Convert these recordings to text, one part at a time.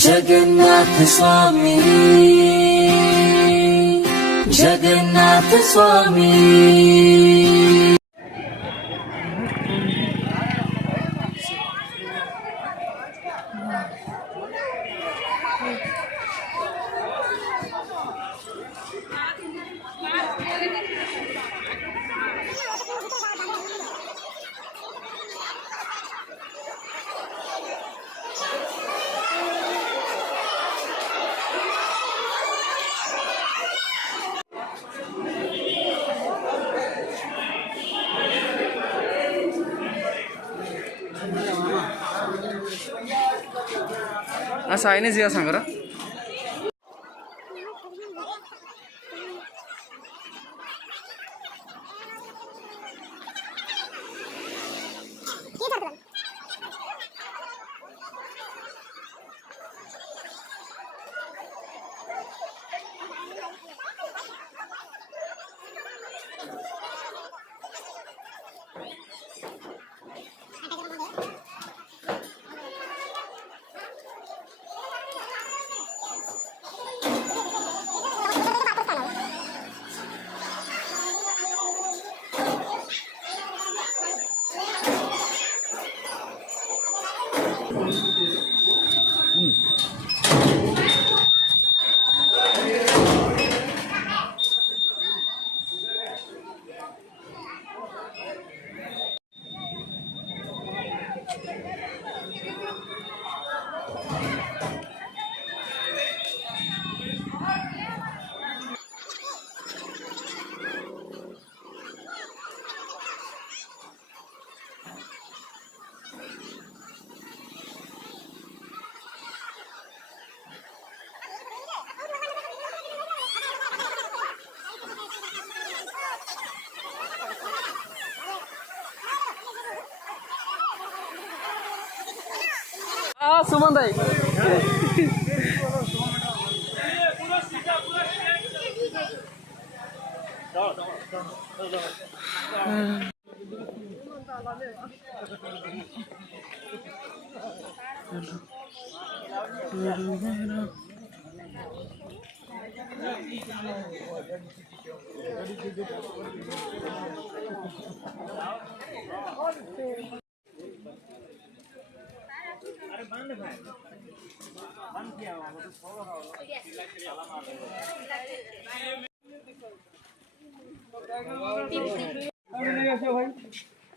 जगन्नाथ स्वामी, जगन्नाथ स्वामी। असं आहे नाही सांग रा सुमन भाई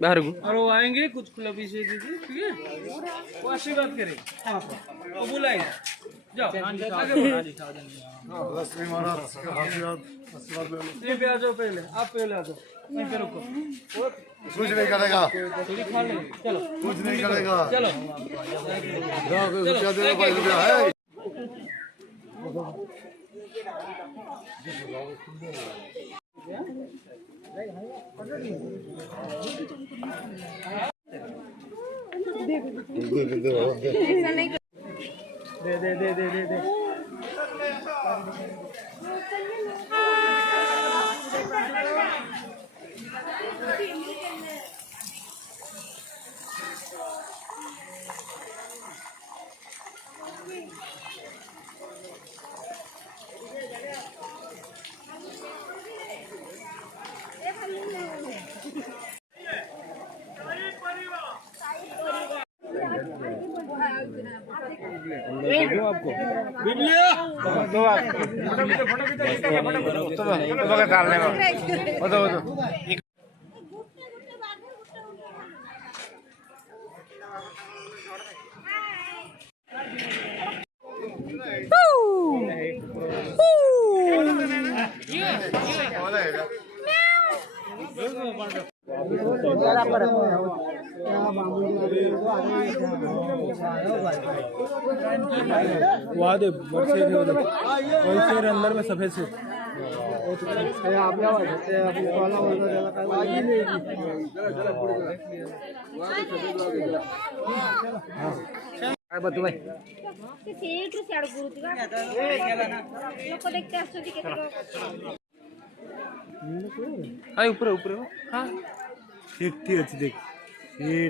बाहर को और वो आएंगे कुछ खुला पीछे दीजिए, ठीक है? वो आशीर्वाद करें, वो बुलाएंगे। जाओ आगे बढ़ो। लक्ष्मी महाराज का आशीर्वाद ले लो। ये पे आ जाओ, पहले आप पहले आ जाओ, वहीं पे रुको। कुछ नहीं करेगा, थोड़ी खा ले, चलो कुछ नहीं करेगा। चलो रुपया दे दो भाई, रुपया है। दे दे दे दे दे दे आपको दो फोटो डालने का वहाँ दे वैसे अंदर में सफेद से काय बघ भाई हाय ऊपर ऊपर हाँ ठीक ठीक अच्छी देख ये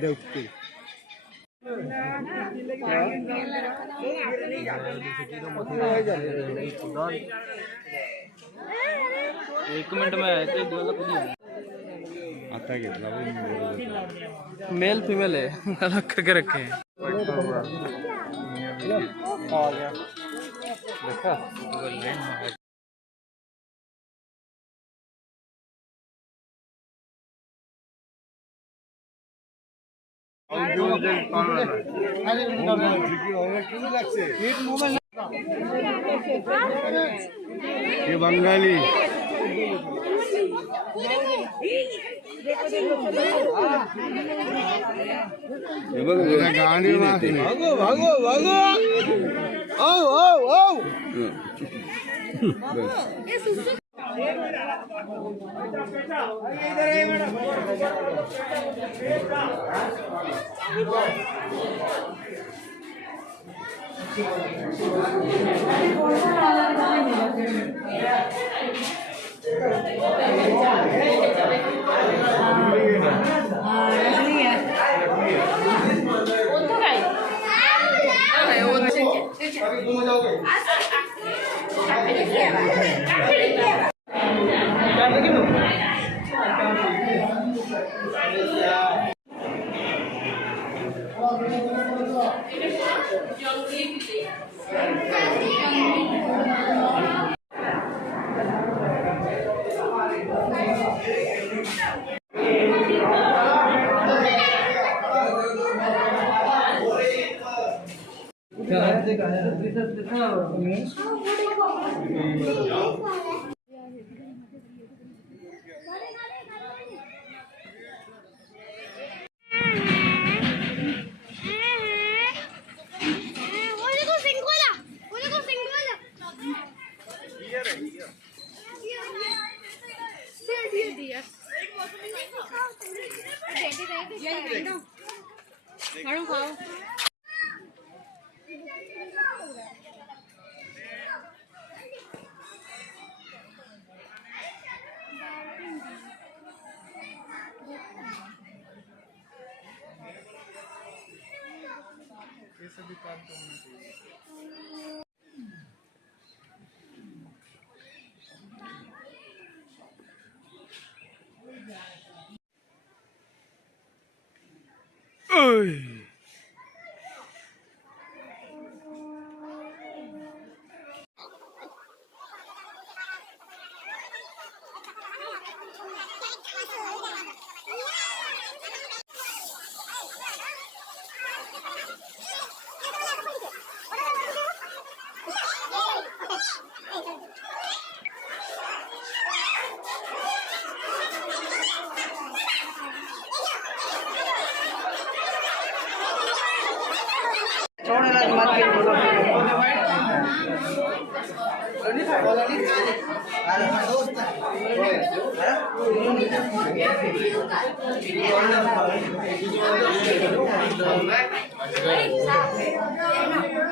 एक मिनिट में आता घेतला मेल फीमेल है अलग करके रखे हैं ये बंगाली गाड़ी भागो भागो भागो आओ आओ आओ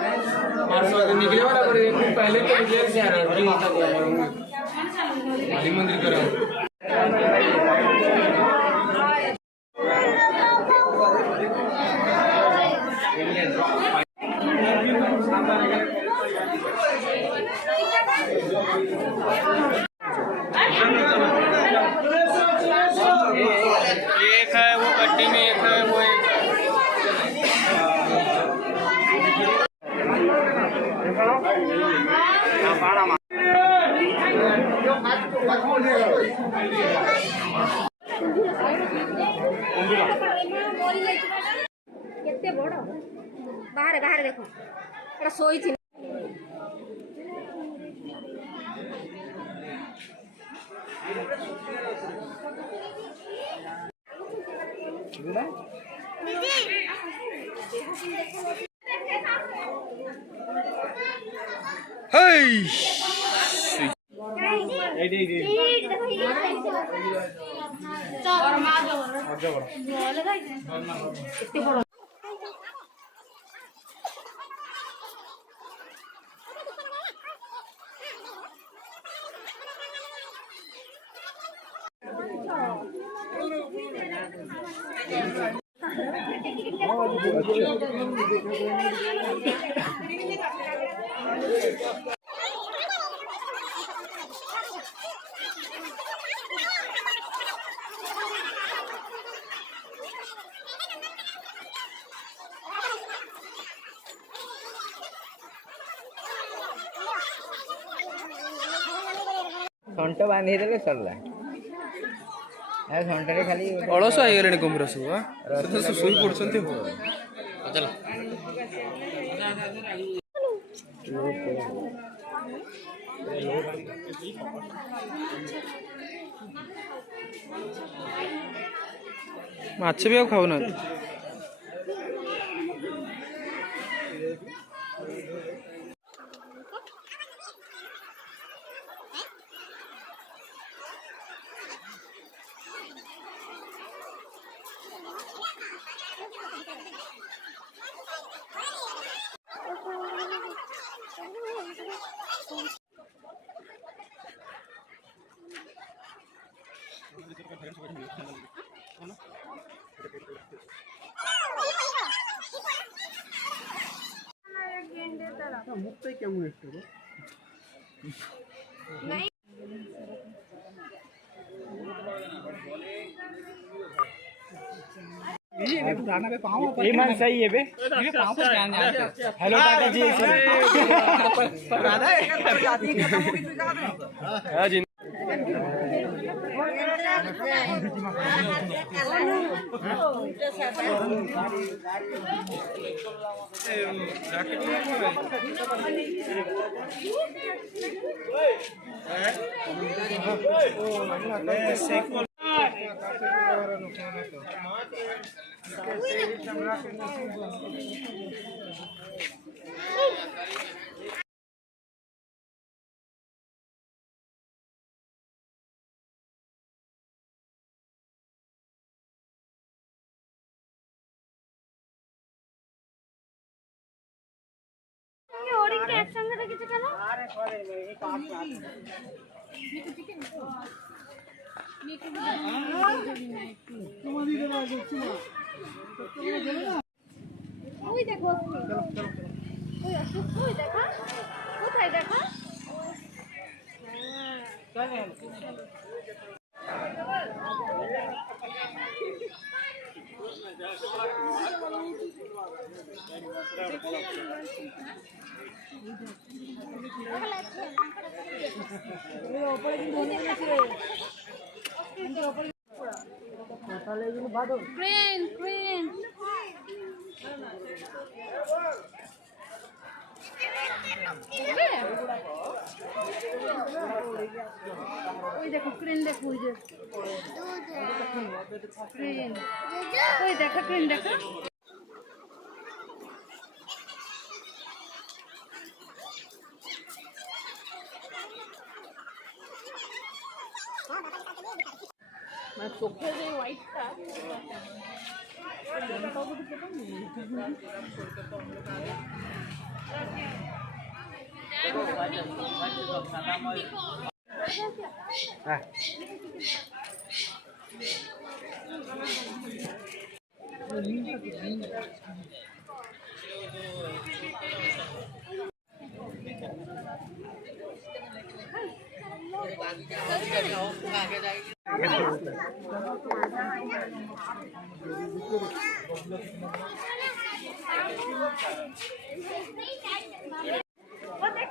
निकले वाला पहले तो मंदिर करा एक है वो गड्ढे में, एक है वो केते बड़ बाहर बाहर देखो एटा सोई थी ଷଣ୍ଢ ବାନ୍ଧି ଦେଲେ ସରିଲା। ଷଣ୍ଢରେ ଖାଲି ଅଳସ ହେଇଗଲେଣି କୁମ୍ଭୀର ସବୁ ଶୋଇ ପଡୁଛନ୍ତି। ମାଛ ବି ଆଉ ଖାଉନାହାନ୍ତି। सही है बे। हेलो दादा जी। হরিণকে একসঙ্গে রেখেছে কেন? ওই দেখো, ওই দেখা, কোথায় দেখা? ক্রেন ক্রেন ওই দেখো ক্রেন দেখো, ওই যে ক্রেন, ওই দেখা ক্রেন দেখা। চোখে যে হোয়াইটটা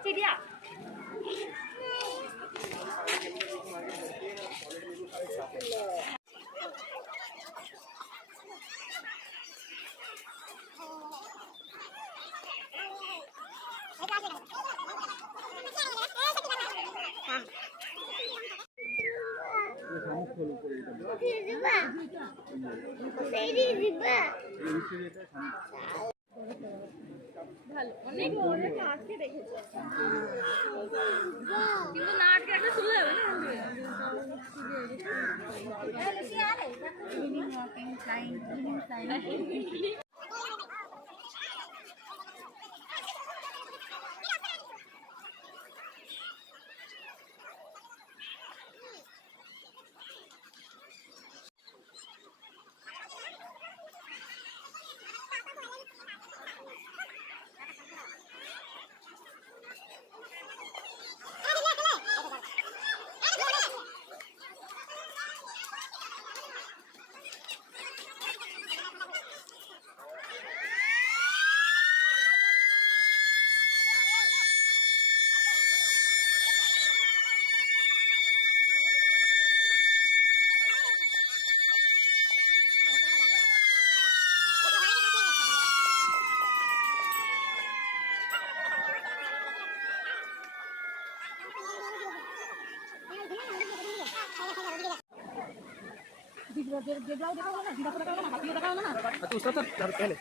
চিড়িয়া ভালো, অনেক অনেক আটকে রেখেছে, কিন্তু না আটকে রাখলে চলে যাবে না। दूसरा तो पहले